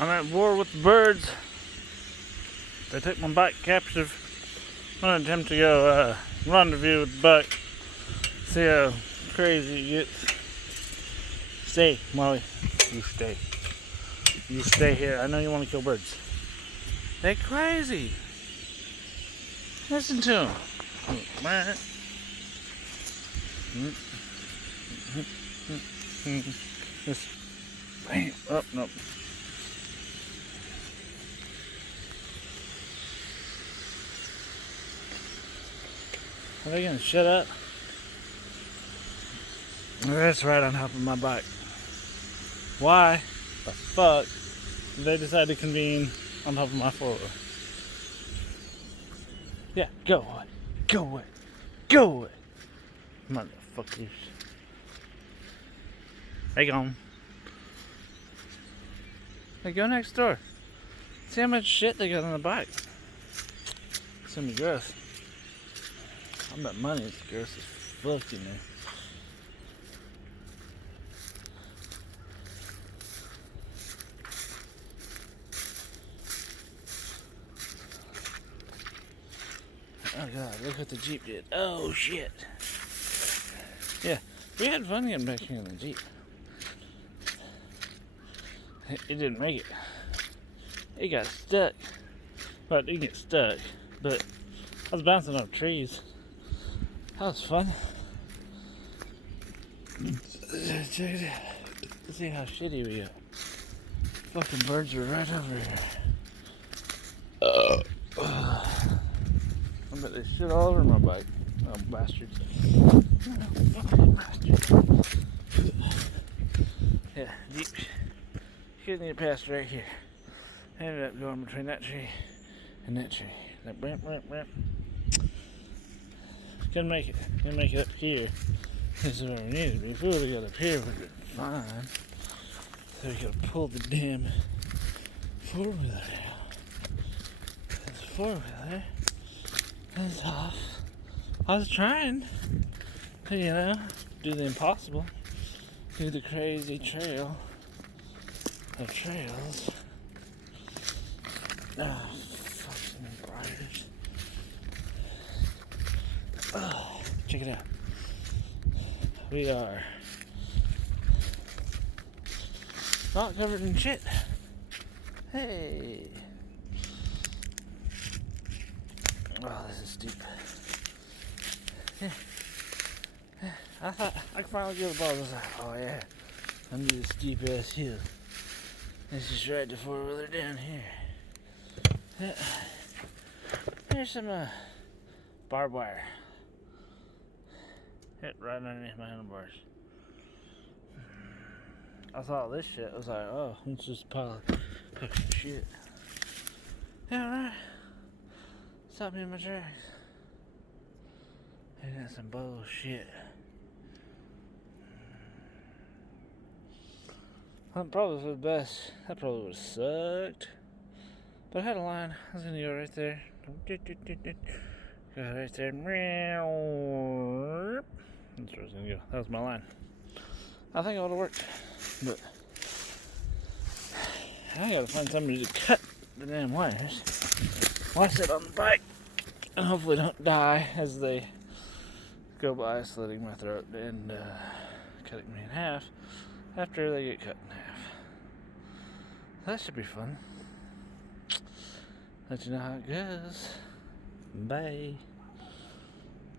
I'm at war with the birds. They took my bike captive. I'm gonna attempt to go rendezvous with the bike. See how crazy it gets. Stay, Molly. You stay. You stay here. I know you want to kill birds. They're crazy. Listen to them. This. Bam. Oh, no. Are they gonna shut up? That's right on top of my bike. Why the fuck did they decide to convene on top of my four-wheeler? Yeah, go away. Go away. Go away. Motherfuckers. They gone. Hey, go next door. See how much shit they got on the bike. It's gonna be gross. I bet money is gross as fuck in there. Oh god, look what the Jeep did. Oh shit. Yeah, we had fun getting back here in the Jeep. It didn't make it. It got stuck. Well, it didn't get stuck, but I was bouncing off trees. That was fun. Check it out. Let's see how shitty we got. Fucking birds are right over here. I bet they shit all over my bike. Oh, bastards. Oh, fucking bastards. Yeah, Jeep. Couldn't get past right here. I ended up going between that tree and that tree. Like, bramp, bramp, bramp. Couldn't make it. Couldn't make it up here. This is where we needed to be. If we would have got up here, we would have been fine. So we could have pulled the damn four-wheeler out. This four-wheeler is off. I was trying to, you know, do the impossible. Do the crazy trail of trails. Oh, fucking briars. Oh, check it out. We are not covered in shit. Hey. Oh, this is steep. Yeah. I thought I could finally get the ball. I was like, oh yeah, under this steep ass hill. Let's just ride the four-wheeler down here. There's some barbed wire. Hit right underneath my handlebars. I saw this shit. I was like, oh, it's just a pile of fucking shit. Yeah, right. Stop me in my tracks. Ain't that some bullshit? That probably for the best. That probably would have sucked. But I had a line. I was gonna go right there. Go right there. That's where I was gonna go. That was my line. I think it would have worked. But I gotta find somebody to cut the damn wires. While I sit on the bike and hopefully don't die as they go by, slitting my throat and cutting me in half after they get cut in half. That should be fun. Let you know how it goes. Bye.